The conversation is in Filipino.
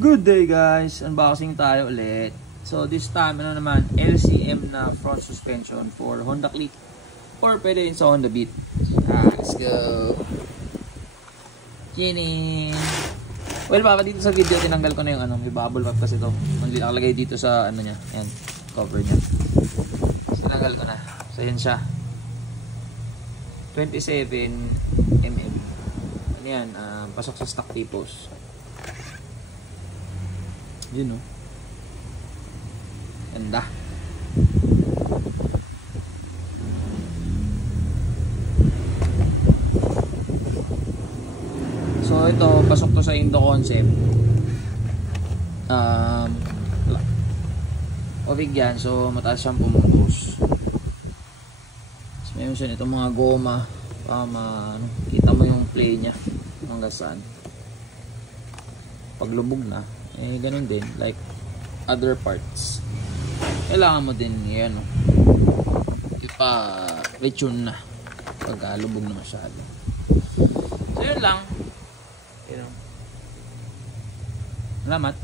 Good day guys! Unboxing tayo ulit. So this time ano naman, LCM na front suspension for Honda Click or pwede rin sa Honda Beat. Let's go! Chinin! Well baka dito sa video tinanggal ko na yung may bubble wrap kasi ito. Nakalagay dito sa niya. Yan, cover niya. Tinanggal ko na. So yan siya. 27mm. Ano yan? Pasok sa stock tipos. Yun o. Ganda. So ito, pasok to sa Indo Concept. Ovig yan. So mataas siyang pumutos. So mayroon siya itong mga goma. Kita mo yung play nya hanggang saan. Pag lubog na ganun din like other parts, kailangan mo din yan ipa-retune na pag lubog na masyado. So yun lang. Salamat.